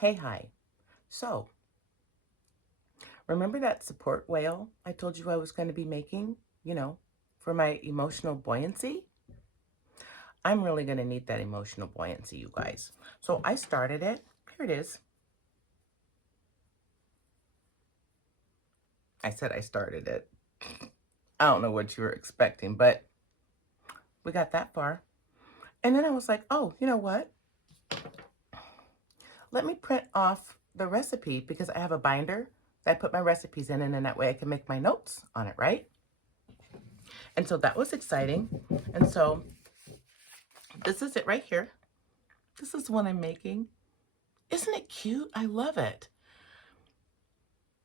Hey, hi. So, remember that support whale I told you I was going to be making, for my emotional buoyancy? I'm really going to need that emotional buoyancy, you guys. So I started it. Here it is. I said I started it. I don't know what you were expecting, but we got that far. And then I was like, oh, you know what? Let me print off the recipe because I have a binder that I put my recipes in, and then that way I can make my notes on it, right? And so that was exciting. And so this is it right here. This is what I'm making. Isn't it cute? I love it.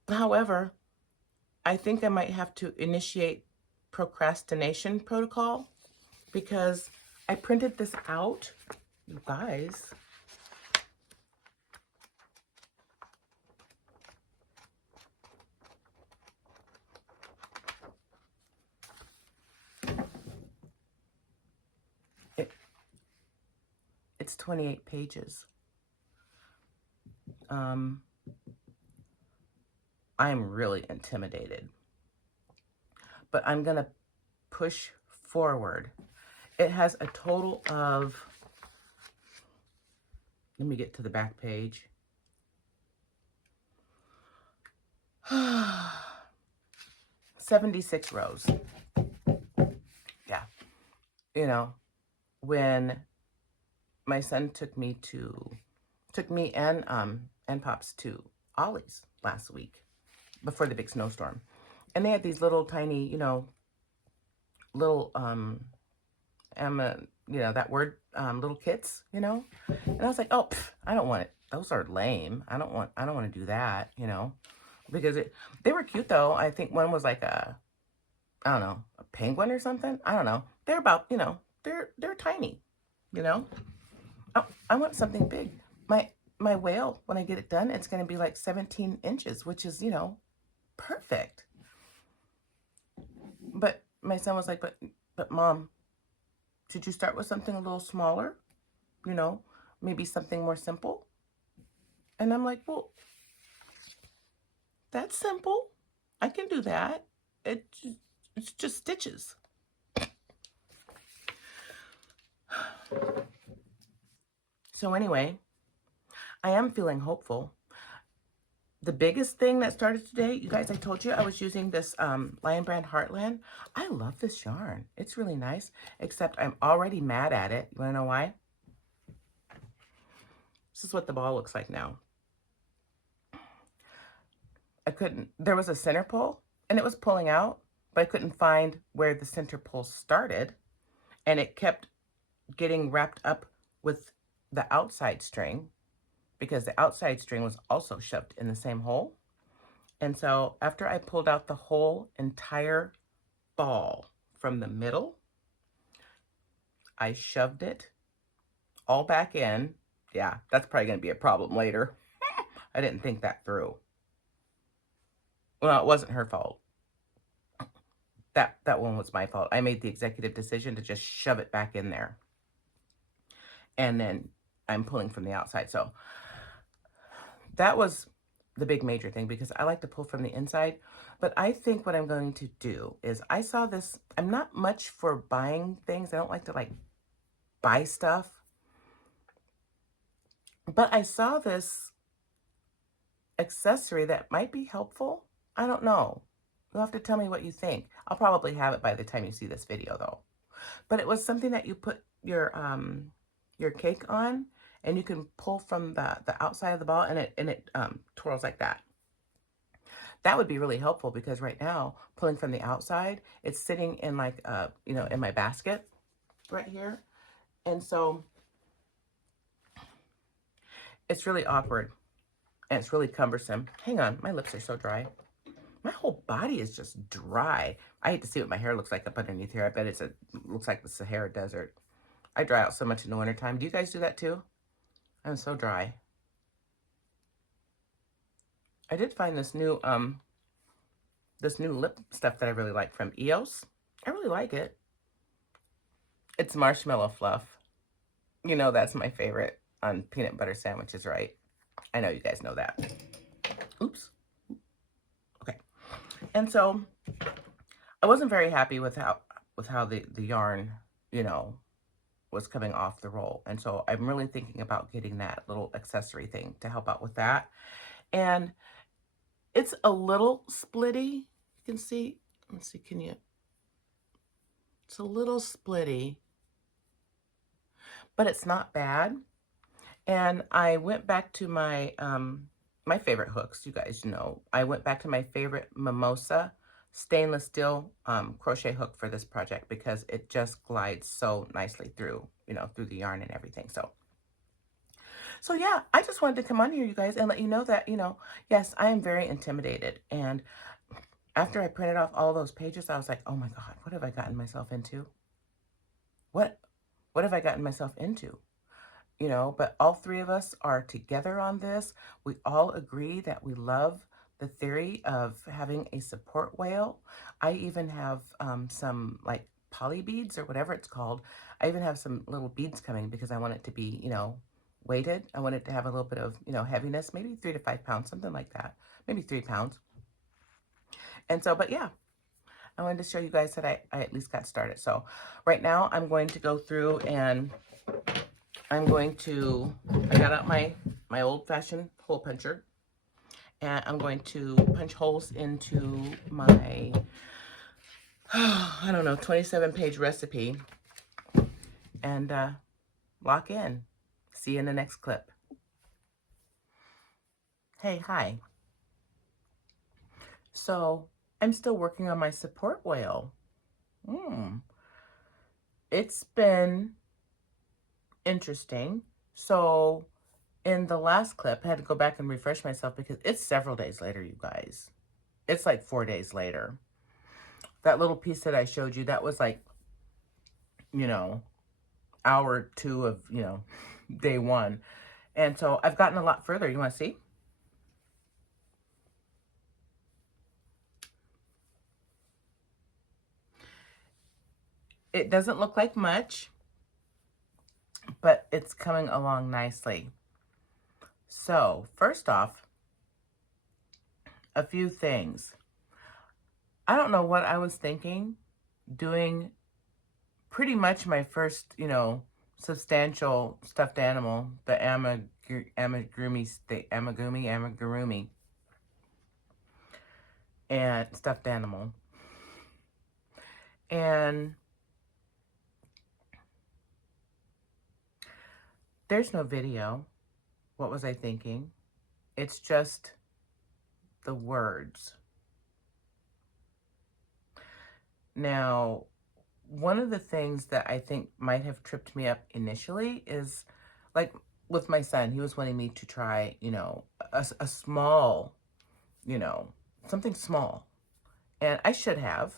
However, I think I might have to initiate procrastination protocol because I printed this out, you guys. It's 28 pages. I'm really intimidated, but I'm gonna push forward. It has a total of, let me get to the back page. 76 rows. Yeah. When my son took me and Pops to Ollie's last week before the big snowstorm. And they had these little tiny, little that word, little kits, And I was like, oh, I don't want it. Those are lame. I don't want to do that, because they were cute though. I think one was like I don't know, a penguin or something. I don't know. They're about, they're tiny, you know. Oh, I want something big. My whale, when I get it done, it's going to be like 17 inches, which is, perfect. But my son was like, but mom, should you start with something a little smaller? Maybe something more simple. And I'm like, well, that's simple. I can do that. It's just stitches. So anyway, I am feeling hopeful. The biggest thing that started today, you guys, I told you I was using this Lion Brand Heartland. I love this yarn. It's really nice, except I'm already mad at it. You want to know why? This is what the ball looks like now. There was a center pull, and it was pulling out, but I couldn't find where the center pull started, and it kept getting wrapped up with the outside string because the outside string was also shoved in the same hole. And so after I pulled out the whole entire ball from the middle, I shoved it all back in. Yeah, that's probably going to be a problem later. I didn't think that through. Well, it wasn't her fault. That one was my fault. I made the executive decision to just shove it back in there. And then I'm pulling from the outside. So that was the big major thing because I like to pull from the inside. But I think what I'm going to do is I saw this. I'm not much for buying things. I don't like to buy stuff. But I saw this accessory that might be helpful. I don't know. You'll have to tell me what you think. I'll probably have it by the time you see this video though. But it was something that you put your cake on, and you can pull from the outside of the ball, and it twirls like that. That would be really helpful because right now, pulling from the outside, it's sitting in like in my basket right here. And so it's really awkward and it's really cumbersome. Hang on, my lips are so dry. My whole body is just dry. I hate to see what my hair looks like up underneath here. I bet it looks like the Sahara Desert. I dry out so much in the wintertime. Do you guys do that too? I'm so dry. I did find this new lip stuff that I really like from EOS. I really like it. It's marshmallow fluff. You know that's my favorite on peanut butter sandwiches, right? I know you guys know that. Oops. Okay. And so I wasn't very happy with how the yarn, you know, was coming off the roll. And so I'm really thinking about getting that little accessory thing to help out with that. And it's a little splitty. You can see, let's see, can you? It's a little splitty, but it's not bad. And I went back to my my favorite hooks, you guys know. I went back to my favorite Mimosa stainless steel crochet hook for this project because it just glides so nicely through, you know, through the yarn and everything. So yeah, I just wanted to come on here, you guys, and let you know that, you know, yes, I am very intimidated. And after I printed off all those pages, I was like, oh my God, what have I gotten myself into? What have I gotten myself into? You know, but all three of us are together on this. We all agree that we love the theory of having a support whale. I even have some like poly beads or whatever it's called. I even have some little beads coming because I want it to be, you know, weighted. I want it to have a little bit of, you know, heaviness, maybe 3 to 5 pounds, something like that. Maybe 3 pounds. And so, but yeah, I wanted to show you guys that I at least got started. So right now I'm going to go through and I got out my old-fashioned hole puncher, and I'm going to punch holes into my, I don't know, 27-page recipe and lock in. See you in the next clip. Hey, hi. So I'm still working on my support whale. It's been interesting. So in the last clip, I had to go back and refresh myself because it's several days later, you guys. It's like 4 days later. That little piece that I showed you, that was like, you know, hour 2 of, you know, day 1. And so I've gotten a lot further. You want to see? It doesn't look like much, but it's coming along nicely. So first off, a few things. I don't know what I was thinking doing pretty much my first, you know, substantial stuffed animal, the amigurumi, and stuffed animal. And there's no video. What was I thinking? It's just the words. Now, one of the things that I think might have tripped me up initially is like with my son, he was wanting me to try, you know, a small, you know, something small. And I should have,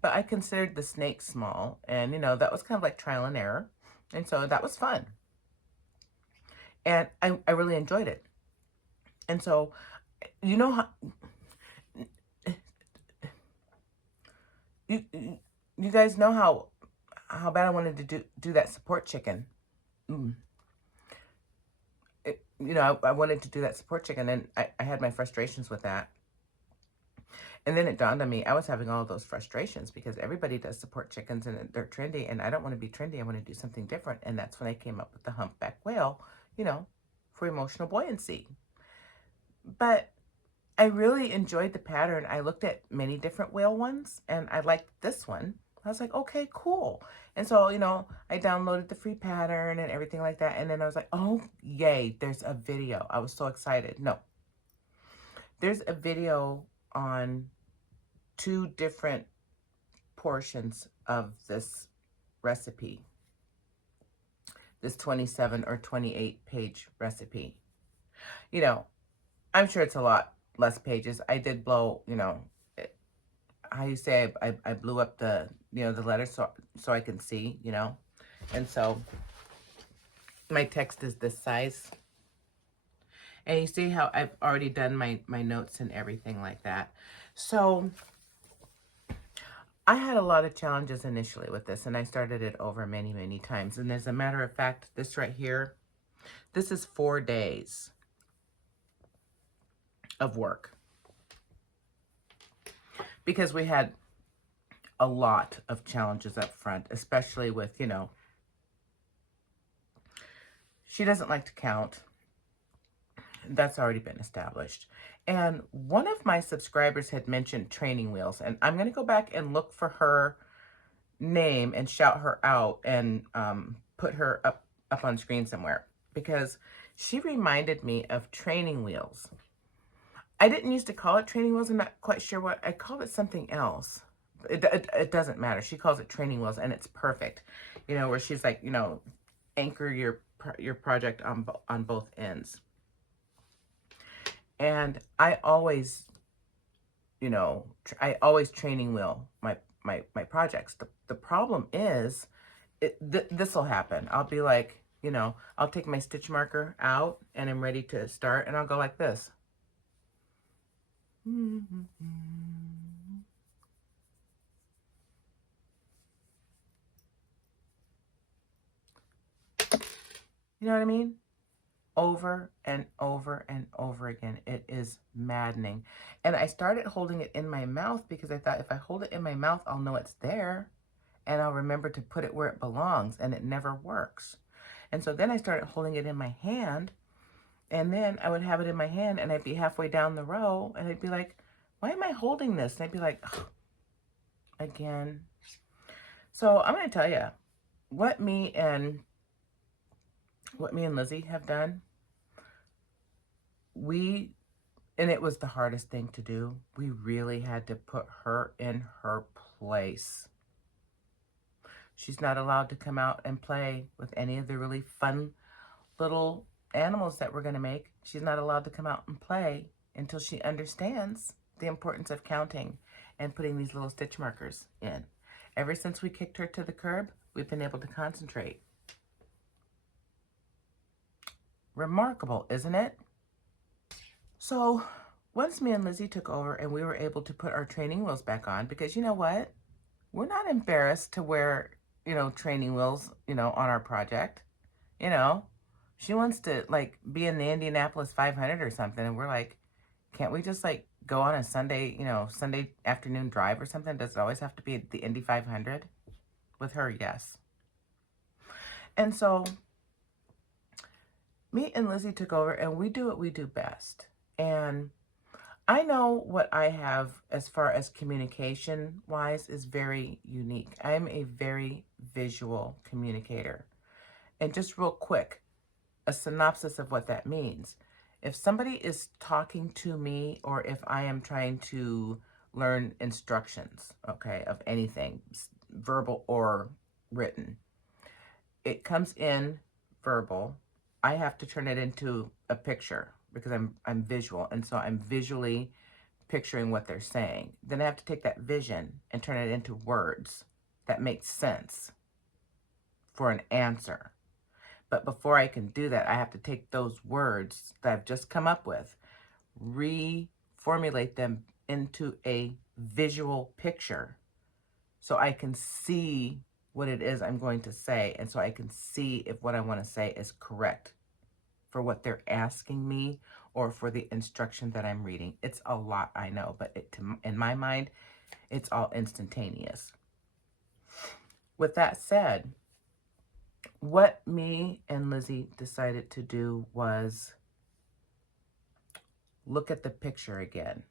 but I considered the snake small. And, you know, that was kind of like trial and error. And so that was fun. And I really enjoyed it. And so, you know how, you guys know how bad I wanted to do that support chicken. You know, I wanted to do that support chicken, and I had my frustrations with that. And then it dawned on me, I was having all those frustrations because everybody does support chickens and they're trendy, and I don't want to be trendy. I want to do something different. And that's when I came up with the humpback whale, you know, for emotional buoyancy. But I really enjoyed the pattern. I looked at many different whale ones, and I liked this one. I was like, okay, cool. And so, you know, I downloaded the free pattern and everything like that. And then I was like, oh, yay, there's a video. I was so excited. No, there's a video on 2 different portions of this recipe, this 27 or 28 page recipe. You know, I'm sure it's a lot less pages. I did blow, you know, how you say, I blew up the, you know, the letters so I can see, you know. And so my text is this size. And you see how I've already done my notes and everything like that. So I had a lot of challenges initially with this, and I started it over many, many times. And as a matter of fact, this right here, this is 4 days of work because we had a lot of challenges up front, especially with, you know, she doesn't like to count. That's already been established. And one of my subscribers had mentioned training wheels, and I'm going to go back and look for her name and shout her out and put her up on screen somewhere, because she reminded me of training wheels. I didn't used to call it training wheels. I'm not quite sure what I called it, something else. It doesn't matter. She calls it training wheels, and it's perfect. You know, where she's like, you know, anchor your project on both ends. And I always, you know, I always training wheel my projects. The problem is, this will happen. I'll be like, you know, I'll take my stitch marker out and I'm ready to start, and I'll go like this. You know what I mean? Over and over and over again. It is maddening. And I started holding it in my mouth because I thought if I hold it in my mouth, I'll know it's there and I'll remember to put it where it belongs, and it never works. And so then I started holding it in my hand, and then I would have it in my hand and I'd be halfway down the row and I'd be like, why am I holding this? And I'd be like, ugh, again. So I'm going to tell you what me and Lizzie have done. And it was the hardest thing to do. We really had to put her in her place. She's not allowed to come out and play with any of the really fun little animals that we're going to make. She's not allowed to come out and play until she understands the importance of counting and putting these little stitch markers in. Ever since we kicked her to the curb, we've been able to concentrate. Remarkable, isn't it? So once me and Lizzie took over and we were able to put our training wheels back on, because you know what? We're not embarrassed to wear, you know, training wheels, you know, on our project. You know, she wants to like be in the Indianapolis 500 or something. And we're like, can't we just like go on a Sunday, you know, Sunday afternoon drive or something? Does it always have to be the Indy 500? With her, yes. And so me and Lizzie took over and we do what we do best. And I know what I have as far as communication wise is very unique. I'm a very visual communicator. And just real quick, a synopsis of what that means. If somebody is talking to me, or if I am trying to learn instructions, okay, of anything, verbal or written, it comes in verbal. I have to turn it into a picture because I'm visual, and so I'm visually picturing what they're saying. Then I have to take that vision and turn it into words that make sense for an answer. But before I can do that, I have to take those words that I've just come up with, reformulate them into a visual picture so I can see what it is I'm going to say, and so I can see if what I want to say is correct for what they're asking me or for the instruction that I'm reading. It's a lot, I know, but in my mind, it's all instantaneous. With that said, what me and Lizzie decided to do was look at the picture again.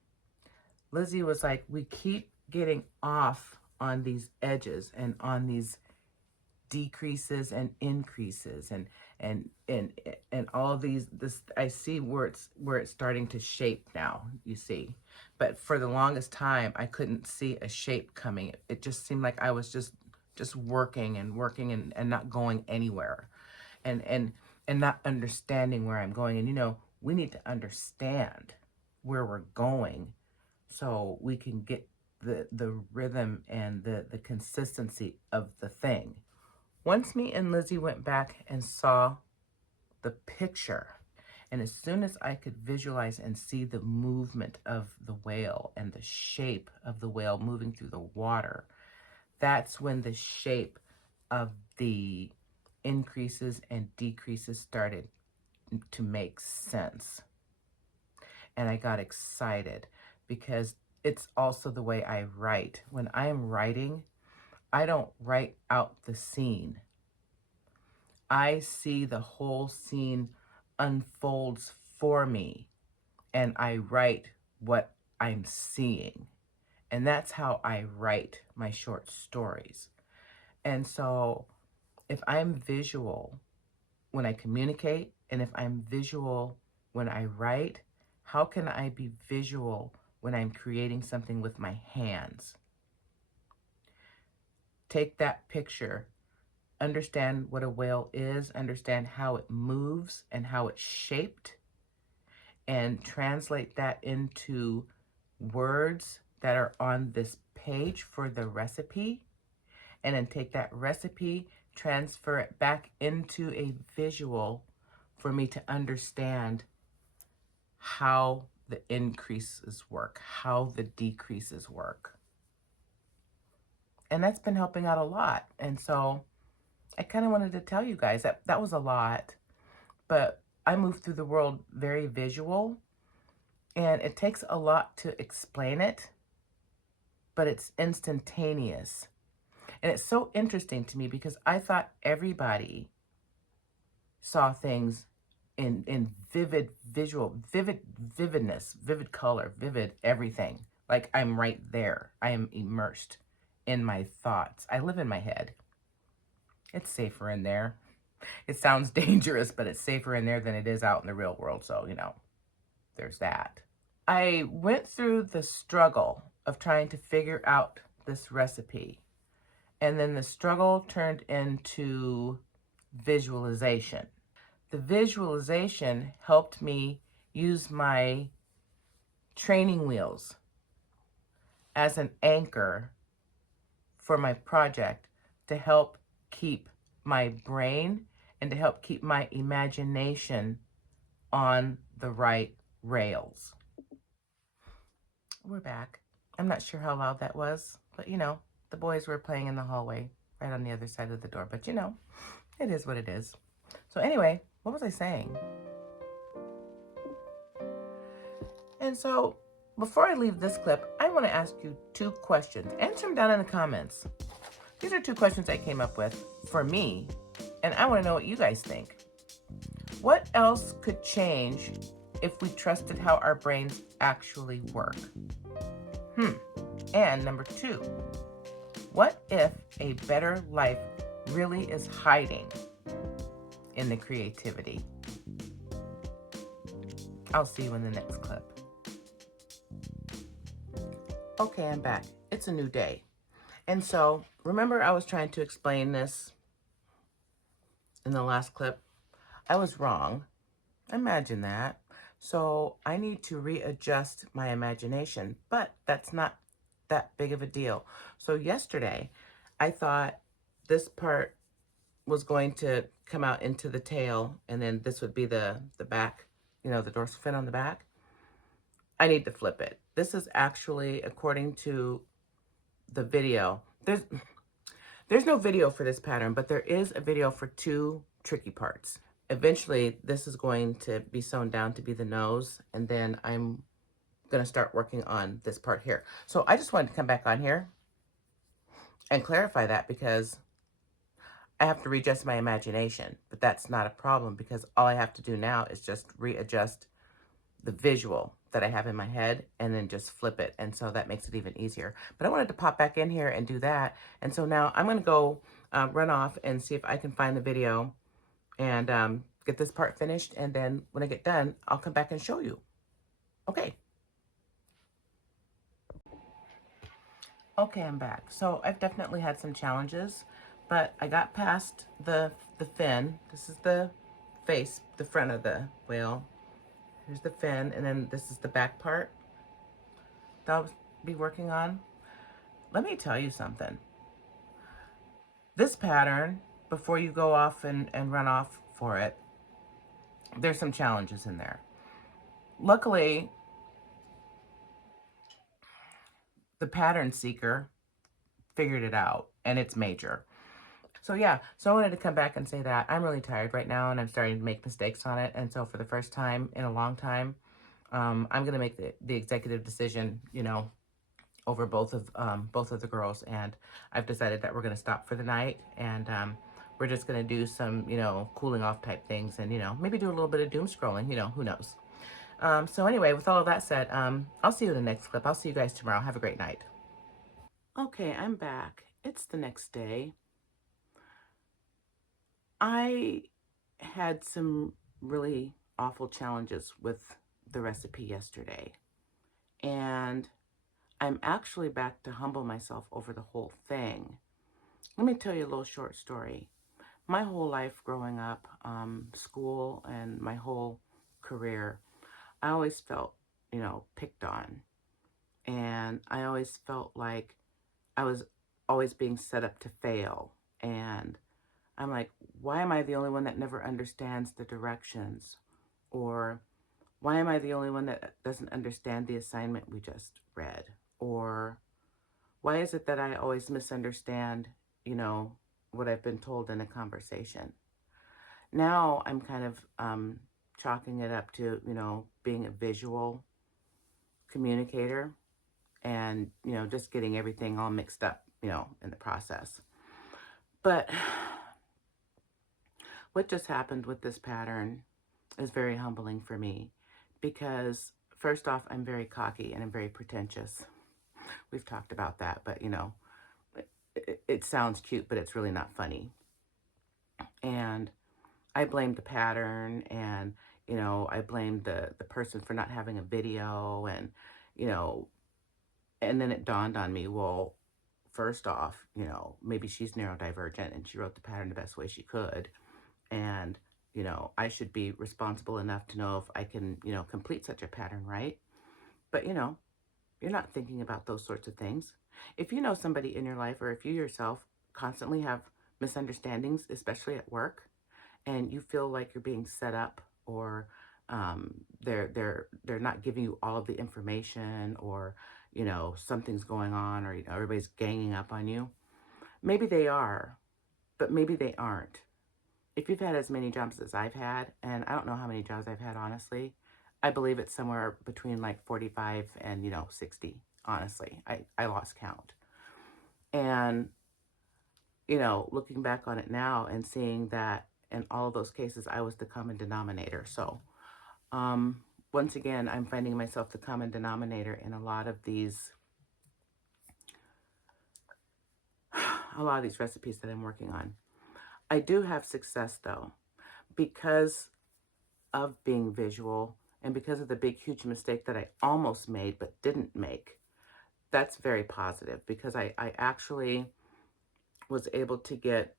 Lizzie was like, we keep getting off on these edges and on these decreases and increases and all these, this, I see where it's starting to shape now, you see. But for the longest time, I couldn't see a shape coming. It just seemed like I was just working and working and not going anywhere. And not understanding where I'm going. And you know, we need to understand where we're going so we can get the rhythm and the consistency of the thing. Once me and Lizzie went back and saw the picture, and as soon as I could visualize and see the movement of the whale and the shape of the whale moving through the water, that's when the shape of the increases and decreases started to make sense. And I got excited because it's also the way I write. When I am writing, I don't write out the scene. I see the whole scene unfolds for me, and I write what I'm seeing. And that's how I write my short stories. And so if I'm visual when I communicate, and if I'm visual when I write, how can I be visual when I'm creating something with my hands? Take that picture, understand what a whale is, understand how it moves and how it's shaped, and translate that into words that are on this page for the recipe, and then take that recipe, transfer it back into a visual for me to understand how the increases work, how the decreases work. And that's been helping out a lot. And so I kind of wanted to tell you guys that that was a lot, but I move through the world very visual, and it takes a lot to explain it, but it's instantaneous. And it's so interesting to me because I thought everybody saw things in vivid visual, vividness, vivid color, vivid everything. Like I'm right there. I am immersed in my thoughts. I live in my head. It's safer in there. It sounds dangerous, but it's safer in there than it is out in the real world. So, there's that. I went through the struggle of trying to figure out this recipe. And then the struggle turned into visualization. The visualization helped me use my training wheels as an anchor for my project to help keep my brain and to help keep my imagination on the right rails. We're back. I'm not sure how loud that was, but the boys were playing in the hallway right on the other side of the door, but it is what it is. So anyway, what was I saying? And so before I leave this clip, I want to ask you 2 questions. Answer them down in the comments. These are 2 questions I came up with for me, and I want to know what you guys think. What else could change if we trusted how our brains actually work? And number 2, what if a better life really is hiding in the creativity? I'll see you in the next clip. Okay, I'm back. It's a new day. And so, remember I was trying to explain this in the last clip? I was wrong. Imagine that. So I need to readjust my imagination, but that's not that big of a deal. So yesterday, I thought this part was going to come out into the tail, and then this would be the back, the dorsal fin on the back. I need to flip it. This is actually, according to the video, there's no video for this pattern, but there is a video for 2 tricky parts. Eventually, this is going to be sewn down to be the nose, and then I'm going to start working on this part here. So I just wanted to come back on here and clarify that because I have to readjust my imagination, but that's not a problem because all I have to do now is just readjust the visual that I have in my head and then just flip it. And so that makes it even easier. But I wanted to pop back in here and do that. And so now I'm going to go run off and see if I can find the video and get this part finished. And then when I get done, I'll come back and show you. Okay. Okay, I'm back. So I've definitely had some challenges, but I got past the fin. This is the face, the front of the whale. Here's the fin, and then this is the back part that I'll be working on. Let me tell you something. This pattern, before you go off and run off for it, there's some challenges in there. Luckily, the pattern seeker figured it out, and it's major. So yeah, so I wanted to come back and say that I'm really tired right now and I'm starting to make mistakes on it. And so for the first time in a long time, I'm going to make the executive decision, over both of the girls. And I've decided that we're going to stop for the night, and we're just going to do some, cooling off type things, and, maybe do a little bit of doom scrolling, who knows. So anyway, with all of that said, I'll see you in the next clip. I'll see you guys tomorrow. Have a great night. Okay, I'm back. It's the next day. I had some really awful challenges with the recipe yesterday, and I'm actually back to humble myself over the whole thing. Let me tell you a little short story. My whole life growing up, school and my whole career, I always felt, picked on. And I always felt like I was always being set up to fail. And I'm like, why am I the only one that never understands the directions? Or why am I the only one that doesn't understand the assignment we just read? Or why is it that I always misunderstand, what I've been told in a conversation? Now I'm kind of chalking it up to, being a visual communicator and, just getting everything all mixed up, in the process. But what just happened with this pattern is very humbling for me because, first off, I'm very cocky and I'm very pretentious. We've talked about that, but, it sounds cute, but it's really not funny. And I blamed the pattern, and, I blamed the person for not having a video, and, you know, and then it dawned on me, well, first off, maybe she's neurodivergent and she wrote the pattern the best way she could. And, I should be responsible enough to know if I can, complete such a pattern, right? But, you're not thinking about those sorts of things. If you know somebody in your life, or if you yourself constantly have misunderstandings, especially at work, and you feel like you're being set up, or they're not giving you all of the information, or something's going on, or everybody's ganging up on you, maybe they are, but maybe they aren't. If you've had as many jobs as I've had, and I don't know how many jobs I've had, honestly, I believe it's somewhere between like 45 and 60. Honestly, I lost count. And looking back on it now and seeing that in all of those cases, I was the common denominator. So, once again, I'm finding myself the common denominator in a lot of these recipes that I'm working on. I do have success though, because of being visual and because of the big, huge mistake that I almost made but didn't make. That's very positive because I actually was able to get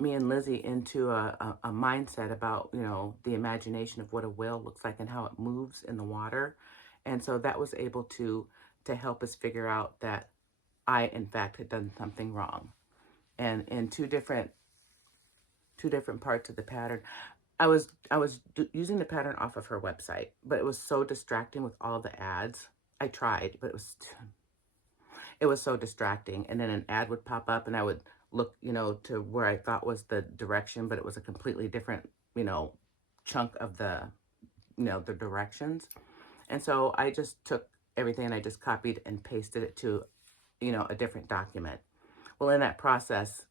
me and Lizzie into a mindset about, the imagination of what a whale looks like and how it moves in the water. And so that was able to help us figure out that I, in fact, had done something wrong. And in two different parts of the pattern, I was using the pattern off of her website, but it was so distracting with all the ads. I tried, but it was so distracting. And then an ad would pop up and I would look, to where I thought was the direction, but it was a completely different, chunk of the, the directions. And so I just took everything and I just copied and pasted it to, a different document. Well, in that process,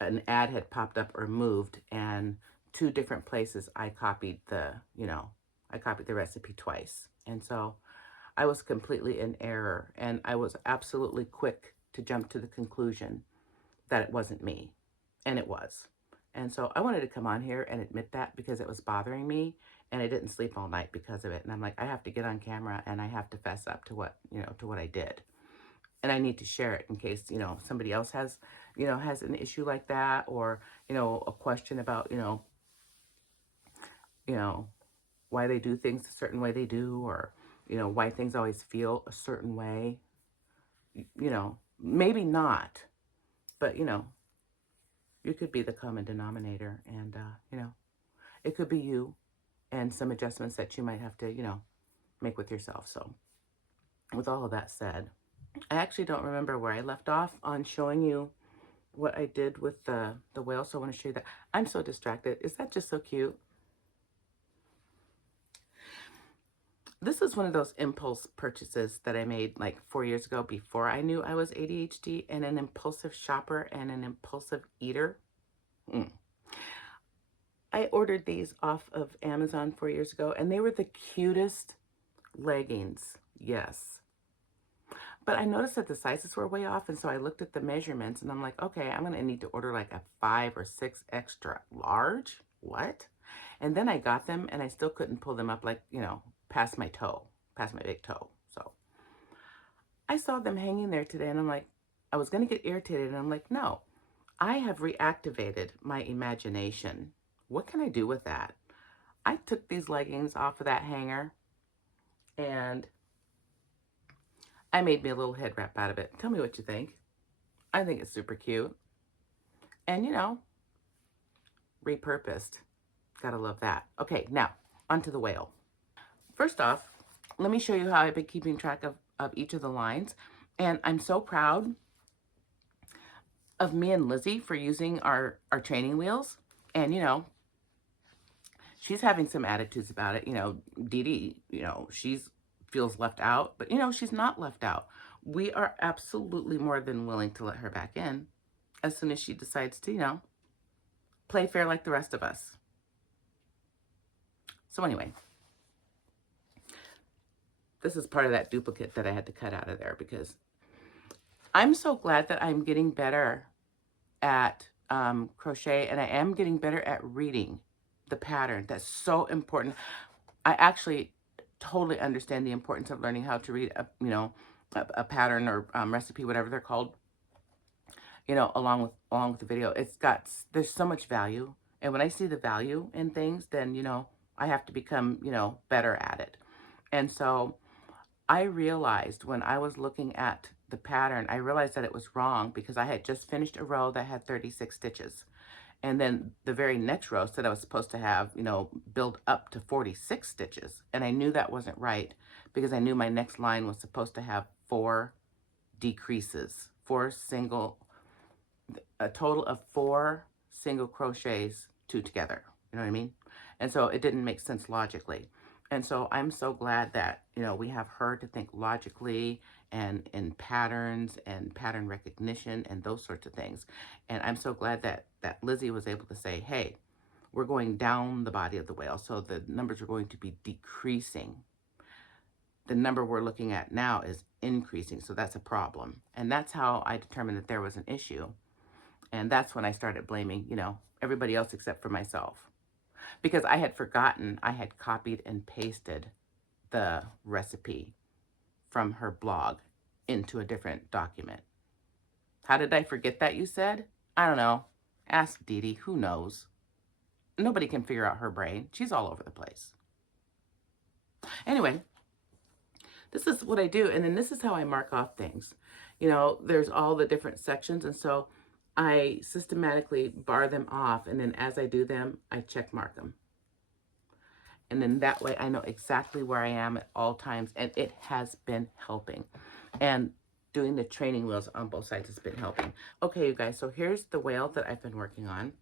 an ad had popped up or moved, and two different places I copied the recipe twice. And so I was completely in error, and I was absolutely quick to jump to the conclusion that it wasn't me, and it was. And so I wanted to come on here and admit that because it was bothering me, and I didn't sleep all night because of it. And I'm like, I have to get on camera and I have to fess up to what, to what I did. And I need to share it in case, somebody else has, has an issue like that, or, a question about, you know, why they do things a certain way they do, or, why things always feel a certain way. Maybe not, but, you could be the common denominator, and, it could be you and some adjustments that you might have to, make with yourself. So with all of that said, I actually don't remember where I left off on showing you what I did with the whale, so I want to show you that. I'm so distracted. Is that just so cute? This is one of those impulse purchases that I made like 4 years ago before I knew I was ADHD and an impulsive shopper and an impulsive eater. Mm. I ordered these off of Amazon 4 years ago, and they were the cutest leggings. Yes. But I noticed that the sizes were way off, and so I looked at the measurements, and I'm like, okay, I'm going to need to order like a 5 or 6 extra large. What? And then I got them, and I still couldn't pull them up like, past my toe, past my big toe. So I saw them hanging there today, and I'm like, I was going to get irritated, and I'm like, no, I have reactivated my imagination. What can I do with that? I took these leggings off of that hanger, and I made me a little head wrap out of it. Tell me what you think. I think it's super cute. And, repurposed. Gotta love that. Okay, now, onto the whale. First off, let me show you how I've been keeping track of each of the lines. And I'm so proud of me and Lizzie for using our training wheels. And, she's having some attitudes about it. Dee Dee, she's feels left out. But, she's not left out. We are absolutely more than willing to let her back in as soon as she decides to, play fair like the rest of us. So anyway, this is part of that duplicate that I had to cut out of there because I'm so glad that I'm getting better at crochet, and I am getting better at reading the pattern. That's so important. I actually totally understand the importance of learning how to read a pattern or recipe, whatever they're called, along with the video. There's so much value. And when I see the value in things, then, I have to become, better at it. And so I realized when I was looking at the pattern, I realized that it was wrong because I had just finished a row that had 36 stitches. And then the very next row said I was supposed to have, build up to 46 stitches. And I knew that wasn't right because I knew my next line was supposed to have 4 decreases, a total of 4 single crochets, 2 together. You know what I mean? And so it didn't make sense logically. And so I'm so glad that, we have her to think logically and in patterns and pattern recognition and those sorts of things. And I'm so glad that Lizzie was able to say, hey, we're going down the body of the whale. So the numbers are going to be decreasing. The number we're looking at now is increasing. So that's a problem. And that's how I determined that there was an issue. And that's when I started blaming, everybody else except for myself. Because I had forgotten I had copied and pasted the recipe from her blog into a different document. How did I forget that, you said? I don't know. Ask Dee Dee. Who knows? Nobody can figure out her brain. She's all over the place. Anyway, this is what I do. And then this is how I mark off things. There's all the different sections. And so I systematically bar them off. And then as I do them, I check mark them. And then that way I know exactly where I am at all times. And it has been helping. And doing the training wheels on both sides has been helping. Okay, you guys, so here's the whale that I've been working on.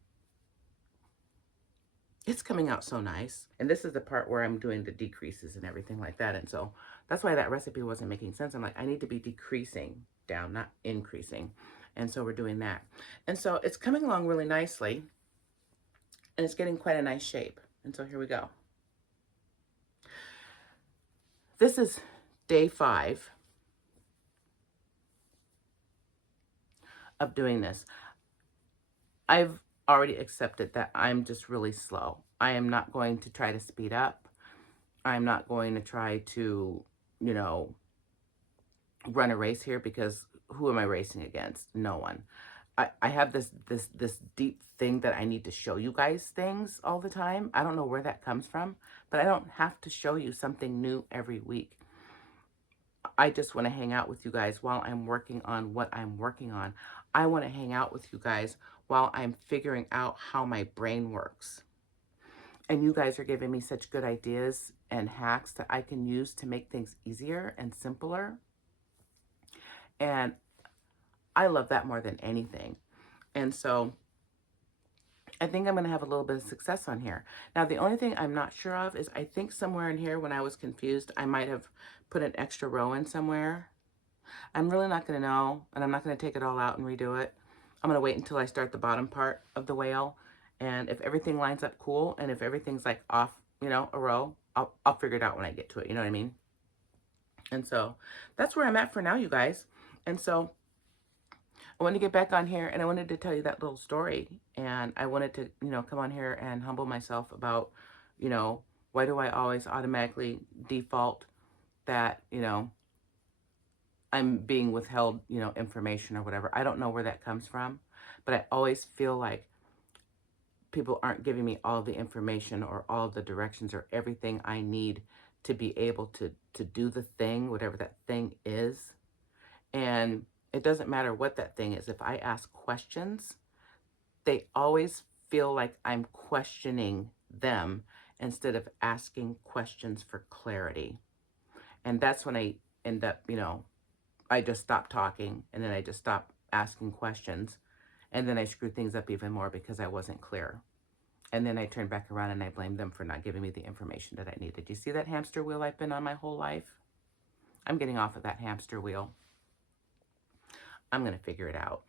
It's coming out so nice. And this is the part where I'm doing the decreases and everything like that. And so that's why that recipe wasn't making sense. I'm like, I need to be decreasing down, not increasing. And so we're doing that. And so it's coming along really nicely. And it's getting quite a nice shape. And so here we go. This is day 5 of doing this. I've already accepted that I'm just really slow. I am not going to try to speed up. I'm not going to try to, run a race here because who am I racing against? No one. I have this deep thing that I need to show you guys things all the time. I don't know where that comes from, but I don't have to show you something new every week. I just want to hang out with you guys while I'm working on what I'm working on. I want to hang out with you guys while I'm figuring out how my brain works. And you guys are giving me such good ideas and hacks that I can use to make things easier and simpler. And I love that more than anything. And so I think I'm going to have a little bit of success on here. Now, the only thing I'm not sure of is I think somewhere in here when I was confused, I might have put an extra row in somewhere. I'm really not going to know, and I'm not going to take it all out and redo it. I'm going to wait until I start the bottom part of the whale. And if everything lines up cool, and if everything's like off, you know, a row, I'll figure it out when I get to it. You know what I mean? And so that's where I'm at for now, you guys. And so I wanted to get back on here and I wanted to tell you that little story. And I wanted to, you know, come on here and humble myself about, you know, why do I always automatically default that, you know, I'm being withheld, you know, information or whatever. I don't know where that comes from, but I always feel like people aren't giving me all the information or all the directions or everything I need to be able to do the thing, whatever that thing is. And it doesn't matter what that thing is. If I ask questions, they always feel like I'm questioning them instead of asking questions for clarity. And that's when I end up, you know, I just stop talking and then I just stop asking questions. And then I screw things up even more because I wasn't clear. And then I turn back around and I blame them for not giving me the information that I needed. You see that hamster wheel I've been on my whole life? I'm getting off of that hamster wheel. I'm going to figure it out.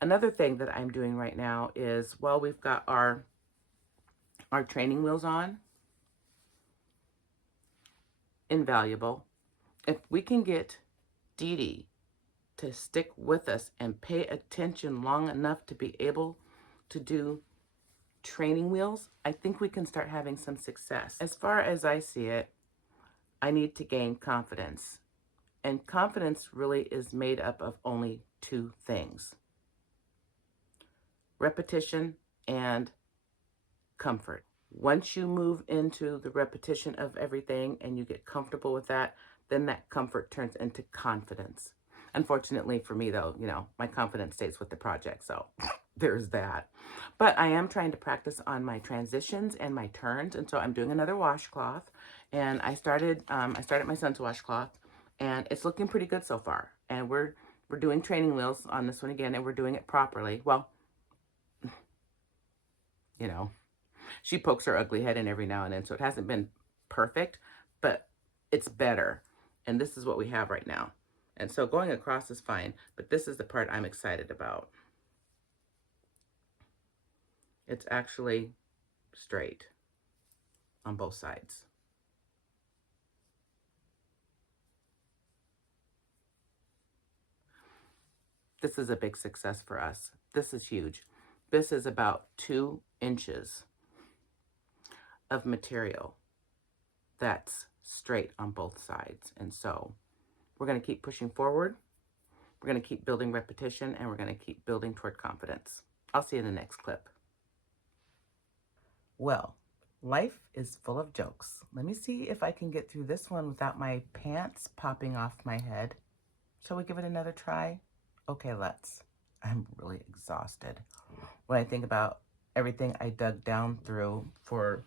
Another thing that I'm doing right now is, well, we've got our training wheels on. Invaluable. If we can get Dee Dee to stick with us and pay attention long enough to be able to do training wheels, I think we can start having some success. As far as I see it, I need to gain confidence. And confidence really is made up of only two things: repetition and comfort. Once you move into the repetition of everything and you get comfortable with that, then that comfort turns into confidence. Unfortunately for me, though, you know, my confidence stays with the project, so there's that. But I am trying to practice on my transitions and my turns, and so I'm doing another washcloth. And I started my son's washcloth, and it's looking pretty good so far. And we're doing training wheels on this one again, and we're doing it properly. Well, you know, she pokes her ugly head in every now and then, so it hasn't been perfect, but it's better. And this is what we have right now. And so going across is fine, but this is the part I'm excited about. It's actually straight on both sides. This is a big success for us. This is huge. This is about 2 inches of material that's straight on both sides. And so we're going to keep pushing forward. We're going to keep building repetition, and we're going to keep building toward confidence. I'll see you in the next clip. Well, life is full of jokes. Let me see if I can get through this one without my pants popping off my head. Shall we give it another try? Okay, let's. I'm really exhausted. When I think about everything I dug down through for,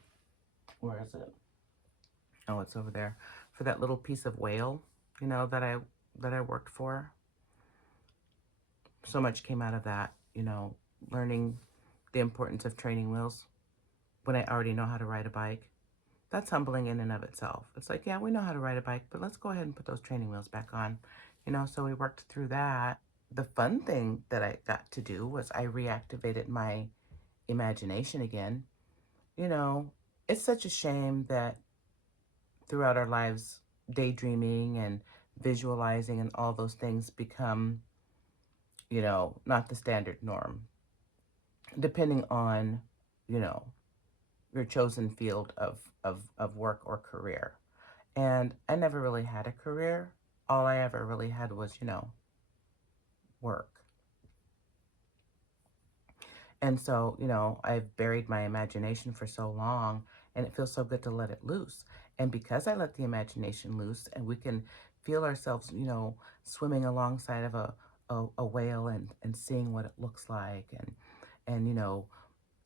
where is it? Oh, it's over there. For that little piece of whale, you know, that I worked for. So much came out of that, you know, learning the importance of training wheels when I already know how to ride a bike. That's humbling in and of itself. It's like, yeah, we know how to ride a bike, but let's go ahead and put those training wheels back on. You know, so we worked through that. The fun thing that I got to do was I reactivated my imagination again. You know, it's such a shame that throughout our lives, daydreaming and visualizing and all those things become, you know, not the standard norm, depending on, you know, your chosen field of work or career. And I never really had a career. All I ever really had was, you know, work. And so, you know, I've buried my imagination for so long, and it feels so good to let it loose. And because I let the imagination loose and we can feel ourselves, you know, swimming alongside of a whale and seeing what it looks like and you know,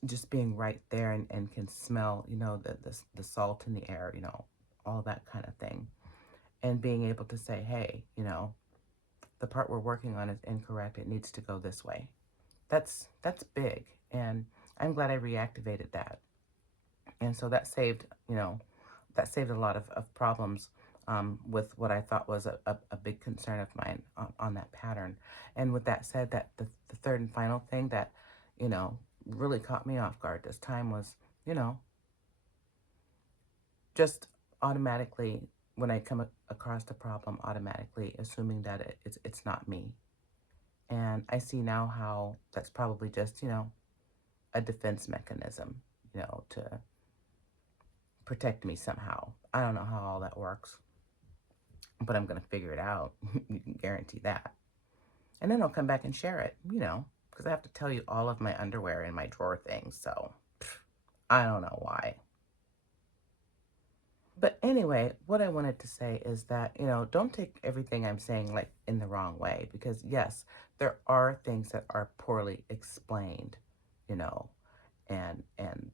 just being right there and can smell, you know, the salt in the air, you know, all that kind of thing. And being able to say, hey, you know, the part we're working on is incorrect. It needs to go this way. That's big, and I'm glad I reactivated that. And so that saved, that saved a lot of problems with what I thought was a big concern of mine on that pattern. And with that said, that the third and final thing that, really caught me off guard this time was, just automatically, when I come across the problem, automatically assuming that it's not me. And I see now how that's probably just, a defense mechanism, to protect me somehow. I don't know how all that works, but I'm going to figure it out. You can guarantee that. And then I'll come back and share it, because I have to tell you all of my underwear in my drawer things. So I don't know why. But anyway, what I wanted to say is that, don't take everything I'm saying like in the wrong way, because yes, there are things that are poorly explained, and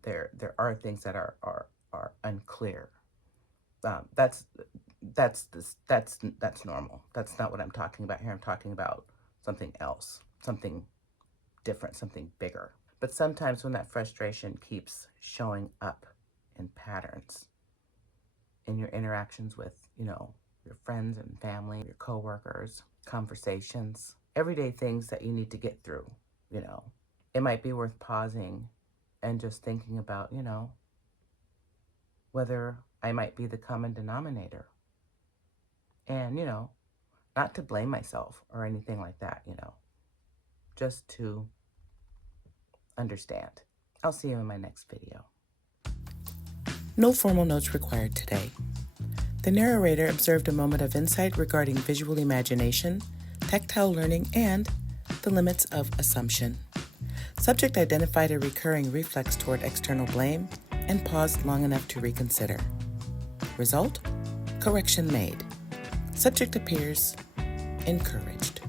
there are things that are unclear. That's normal. That's not what I'm talking about here. I'm talking about something else, something different, something bigger. But sometimes when that frustration keeps showing up in patterns, in your interactions with, your friends and family, your coworkers, conversations, everyday things that you need to get through, it might be worth pausing and just thinking about, whether I might be the common denominator. And, not to blame myself or anything like that, just to understand. I'll see you in my next video. No formal notes required today. The narrator observed a moment of insight regarding visual imagination, tactile learning, and the limits of assumption. Subject identified a recurring reflex toward external blame and paused long enough to reconsider. Result? Correction made. Subject appears encouraged.